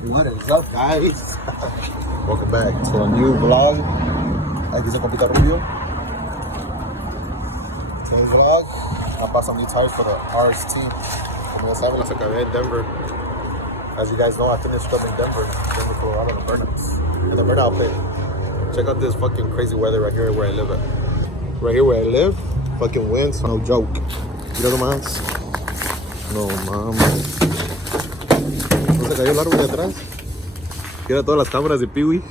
What is up, guys? Welcome back to a new vlog. Aquí se compita Rubio. Today's vlog, I bought some new tires for the RST. Como ya saben, las acabé en Denver. As you guys know, I finished them in Denver, Colorado, the burnouts. And the burnout pit. Check out this fucking crazy weather right here where I live at. Right here where I live, fucking winds, no joke. Mira nomás. No mames. ¿No se cayó el árbol de atrás? Mira todas las cámaras de Peewee.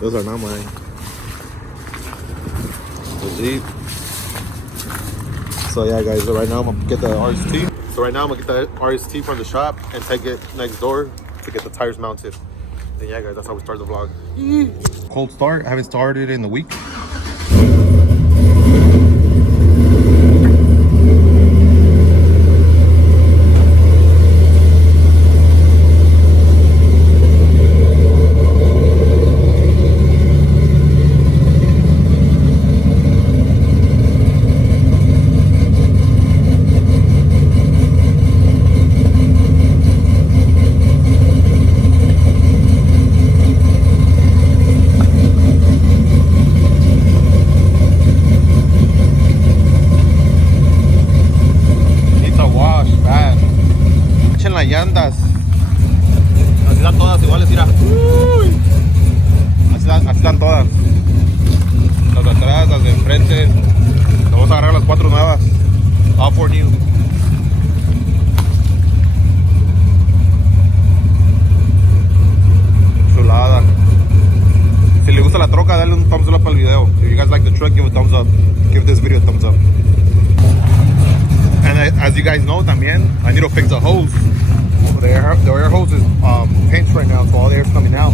Those are not mine. Legit. So yeah, guys, so right now I'm gonna get the RST. So right now I'm gonna get the RST from the shop and take it next door to get the tires mounted. And yeah, guys, that's how we start the vlog. Cold start. I haven't started in a week. Llantas así están todas iguales, mira. Así están todas, las de atrás, las de enfrente. Vamos a agarrar las 4 nuevas, all 4 new. Chulada. Si le gusta la troca, dale un thumbs up al video. If you guys like the truck, give a thumbs up. Give this video a thumbs up. And as you guys know, también I need to fix the hose. The air hose is pinched right now, so all the air's coming out.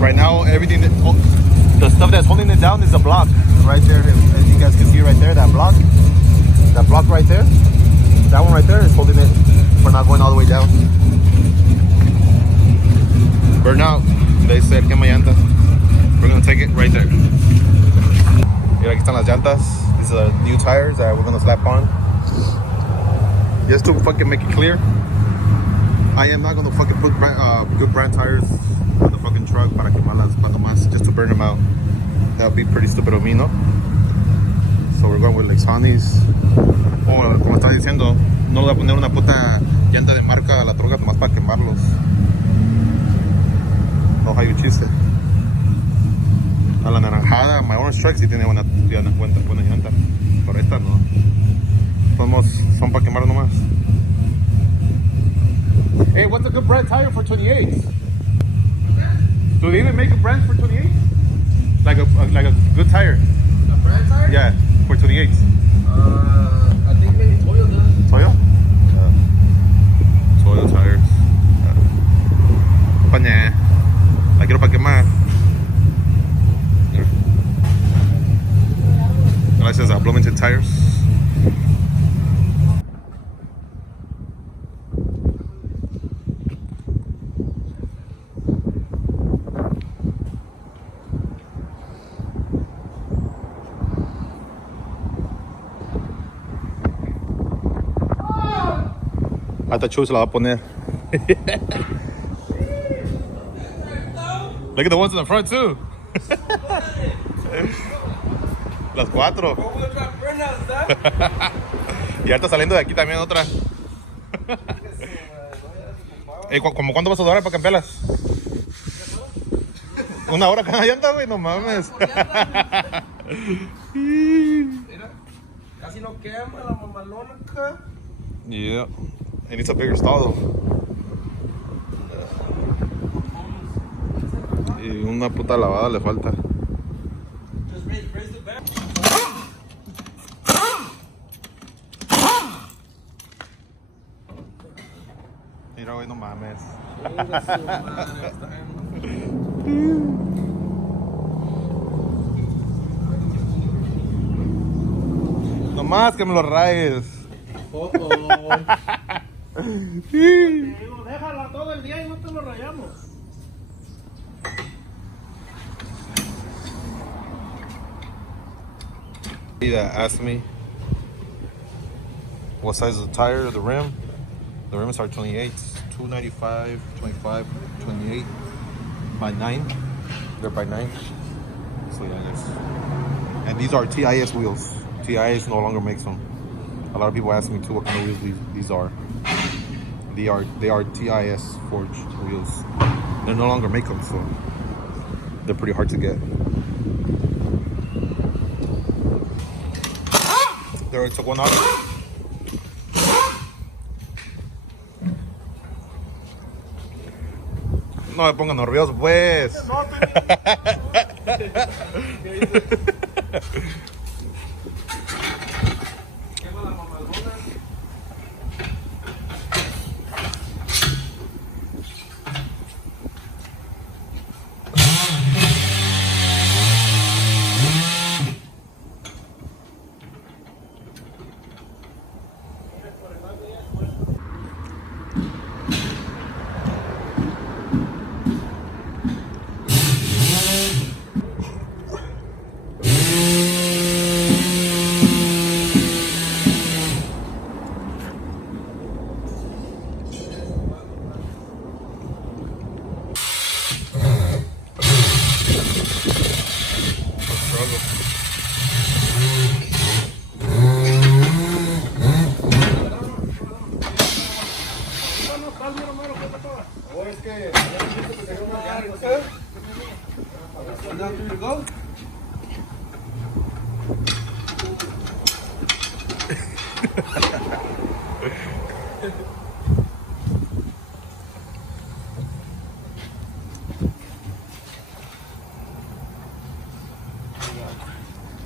Right now, everything the stuff that's holding it down is a block right there. As you guys can see right there, that block right there, that one right there is holding it for not going all the way down. Burnout, they said, quema llantas. We're gonna take it right there. Mira, aquí están las llantas. These are new tires that we're gonna slap on. Just to fucking make it clear, I am not gonna fucking put good brand tires on the fucking truck para quemarlas cuando más, just to burn them out. That would be pretty stupid of me, no? So we're going with Lexanis. Como estaba diciendo, no le voy a poner una puta llanta de marca a la troca nomás para quemarlos. No hay un chiste. A la naranjada, my orange truck sí tiene buena llanta, pero esta no. Son para quemar nomás. Hey, what's a good brand tire for 28s? Do they even make a brand for 28s? Like a good tire? A brand tire? Yeah, for 28s. I think maybe Toyo does. Toyo? Yeah. Toyo tires. Pañe. La quiero para quemar. Gracias a Bloomington Tires. Hasta Chu se la va a poner. Look at the ones in the front too. Las 4. Y ya está saliendo de aquí también otra. ¿Cómo cuánto vas a durar para cambiarlas? 1 hora cada llanta, güey, no mames. Mira, casi no quema la mamalona acá. Yeah, it needs a bigger stall though. Y una puta lavada le falta. Just raise the back. Mira, güey, no mames. No más que me lo rayes. Déjala todo el día y no te lo rayamos. That asked me what size of the tire, the rim. The rims are 28, 295, 25, 28 by 9. They're by 9. So yeah, guys. And these are TIS wheels. TIS no longer makes them. A lot of people ask me too what kind of wheels these are. They are TIS forged wheels. They no longer make them, so they're pretty hard to get. They already took one out. No me pongan nervioso, pues.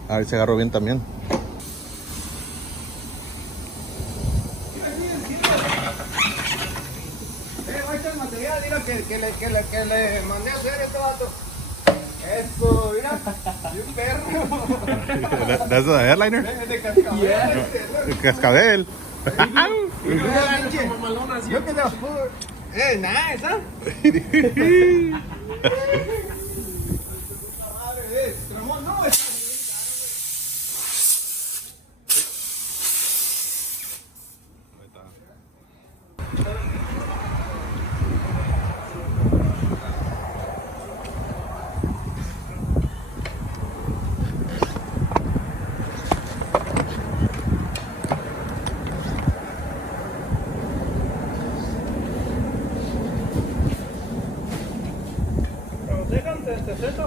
A ver si agarro bien también. Ahí el material, mira que le mandé a hacer este vato. Eso, mira, y un perro. That's the headliner? De cascabel. El cascabel. Yo que la put. Nice, huh? Ramón, no, dejan $60.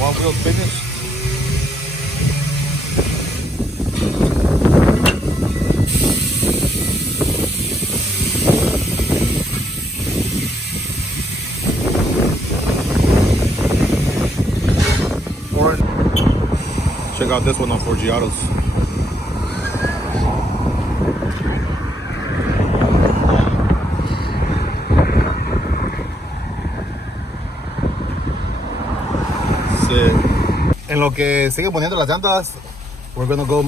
One wheel finished. Check out this one on Forgiatos. En lo que sigue poniendo las llantas, we're gonna go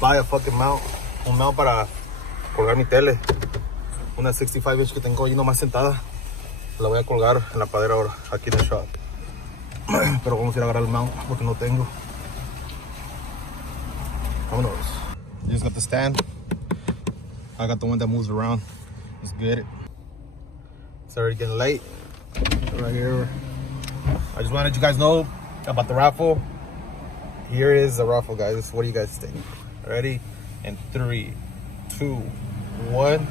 buy a fucking mount. Un mount para colgar mi tele. Una 65 inch que tengo ahí nomás sentada. La voy a colgar en la padera ahora, aquí en el shop. Pero vamos a ir a agarrar el mount porque no tengo. Vámonos. You just got the stand. I got the one that moves around. Let's get it. It's already getting late. Right here. I just wanted you guys know about the raffle. Here is the raffle, guys. What do you guys think? Ready? And 3, 2, 1.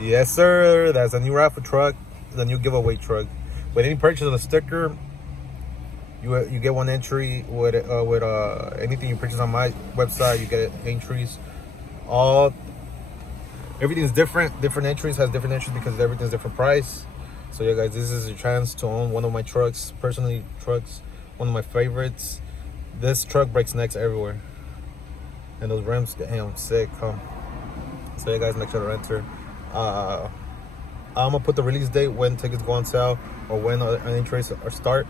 Yes, sir. That's a new raffle truck. The new giveaway truck. With any purchase of a sticker You get one entry with anything you purchase on my website. You get entries. Everything's different. Different entries has different entries because everything's different price. So yeah, guys, this is your chance to own one of my trucks. Personally, trucks, one of my favorites. This truck breaks necks everywhere, and those rims, damn sick, huh? So yeah, guys, make sure to enter. I'm gonna put the release date when tickets go on sale or when an entries are start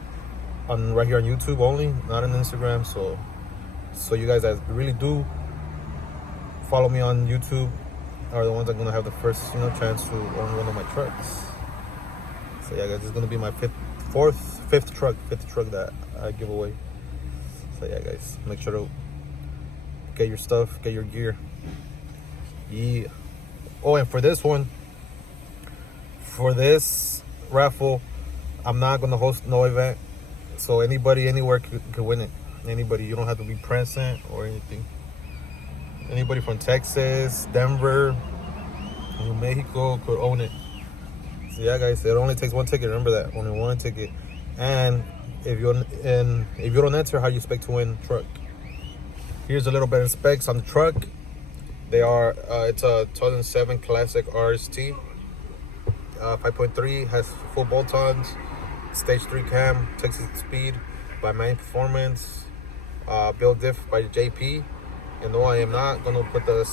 on right here on YouTube only, not on Instagram. So you guys that really do follow me on YouTube are the ones that are gonna have the first chance to own one of my trucks. So yeah, guys, this is gonna be my fifth truck that I give away. So yeah, guys, make sure to get your stuff, get your gear. Yeah. Oh, and for this raffle, I'm not gonna host no event, so anybody anywhere could win it. Anybody, you don't have to be present or anything. Anybody from Texas, Denver, New Mexico could own it. So yeah, guys, it only takes one ticket. Remember that, only one ticket. And if you don't enter, how you expect to win truck? Here's a little bit of specs on the truck. They are it's a 2007 Classic RST, 5.3, has full bolt-ons, stage 3 cam, Texas speed by Main Performance, build diff by JP. And no, I am not gonna put the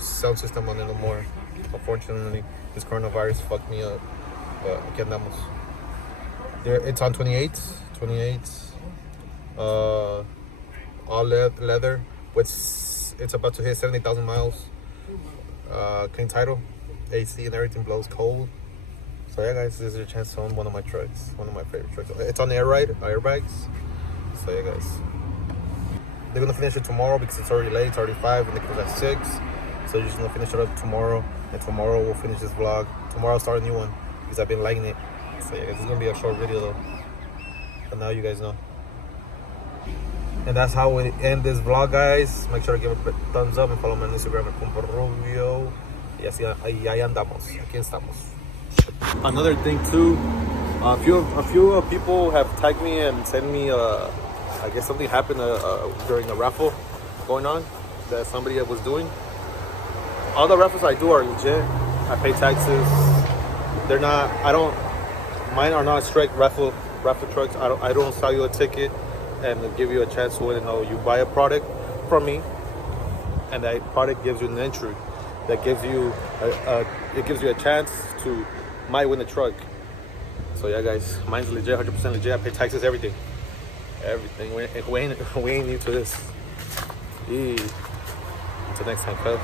sound system on it no more. Unfortunately, this coronavirus fucked me up. But aquí andamos. It's on 28s, all leather. It's about to hit 70,000 miles. Clean title, AC and everything blows cold. So yeah, guys, this is your chance to own one of my trucks, one of my favorite trucks. It's on airbags. So yeah, guys. They're gonna finish it tomorrow because it's already late. It's already 5 and they close at 6. So you're just gonna finish it up tomorrow, and tomorrow we'll finish this vlog. Tomorrow I'll start a new one because I've been liking it. So yeah, guys, it's gonna be a short video though. But now you guys know. And that's how we end this vlog, guys. Make sure to give a thumbs up and follow me on Instagram at Compa Rubio. Y así ahí andamos. Aquí estamos. Another thing too, a few people have tagged me and sent me I guess something happened during a raffle going on that somebody was doing. All the raffles I do are legit. I pay taxes. Mine are not straight raffle trucks. I don't sell you a ticket and give you a chance to win. No, you buy a product from me, and that product gives you an entry. That gives you a chance to might win the truck. So yeah, guys, mine's legit, 100% legit. I pay taxes, everything. We ain't new to this. Until next time, cuz.